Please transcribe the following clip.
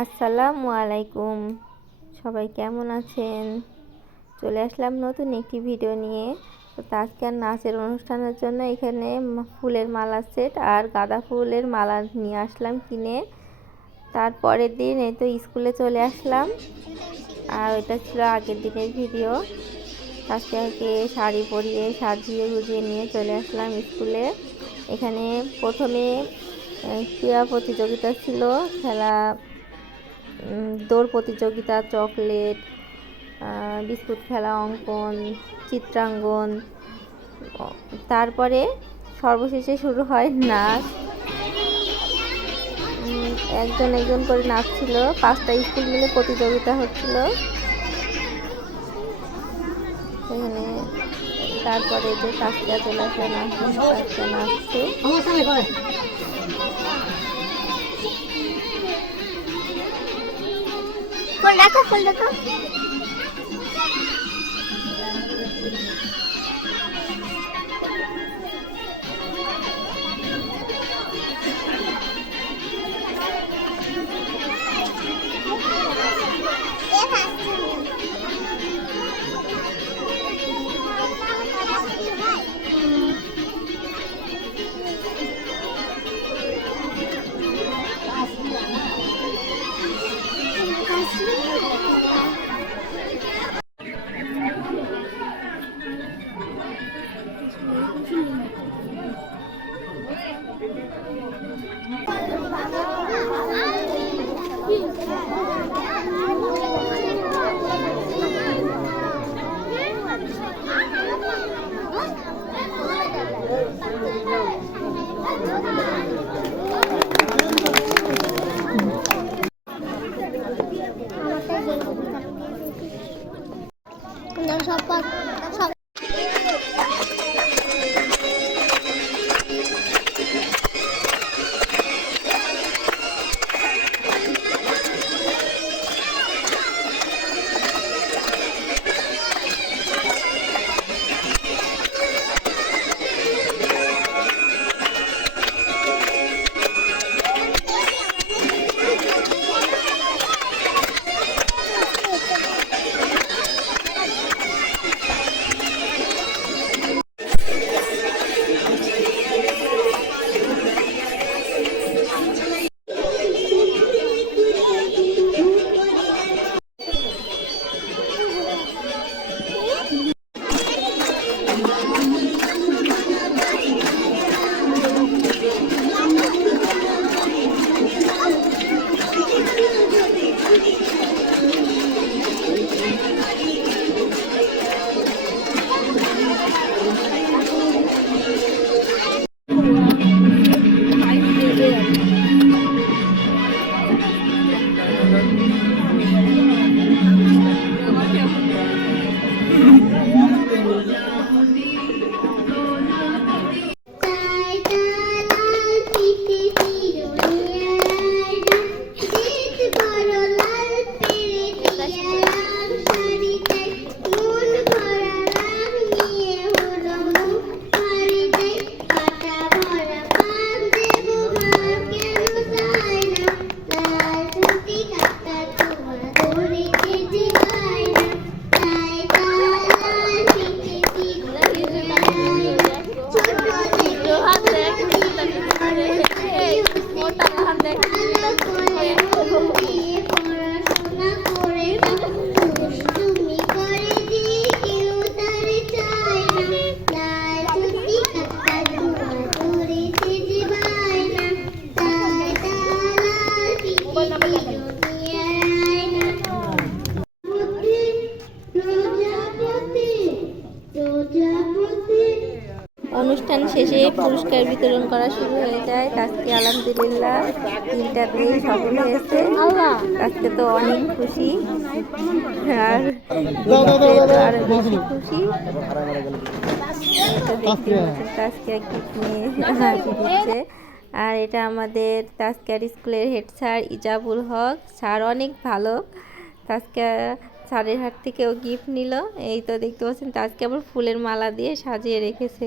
আসসালামু আলাইকুম। সবাই কেমন আছেন? চলে আসলাম নতুন একটি ভিডিও নিয়ে। তো আজকে আর নাচের অনুষ্ঠানের জন্য এখানে ফুলের মালা সেট আর গাঁদা ফুলের মালা নিয়ে আসলাম কিনে। তারপরের দিন এই তো স্কুলে চলে আসলাম। আর ওইটা ছিল আগের দিনের ভিডিও। আজকে শাড়ি পরিয়ে সাজিয়ে গুজিয়ে নিয়ে চলে আসলাম স্কুলে। এখানে প্রথমে ক্রীড়া প্রতিযোগিতা ছিল, খেলা দৌড় প্রতিযোগিতা, চকলেট বিস্কুট খেলা, অঙ্কন চিত্রাঙ্গন তারপরে সর্বশেষে শুরু হয় নাচ। একজন একজন করে নাচছিল, পাঁচটা স্কুল মিলে প্রতিযোগিতা হচ্ছিল। সেখানে তারপরে যে কাজটা চলে নাচছে। কাজটা নাচছে खोल देखो खोल देखो। সব সব অনুষ্ঠান শেষে পুরস্কার বিতরণ করা শুরু হয়ে যায়। আজকে আলহামদুলিল্লাহ তিনটাতেই সফল হয়েছে। আজকে তো অনেক খুশি। আর বেশি খুশি। আর এটা আমাদের তাস্কিয়ার স্কুলের head sir Izabul Haq sir অনেক ভালো। তাস্কিয়া স্যারের হাত থেকেও গিফট নিল। এই তো দেখতে পাচ্ছেন, তাজকে আবার ফুলের মালা দিয়ে সাজিয়ে রেখেছে।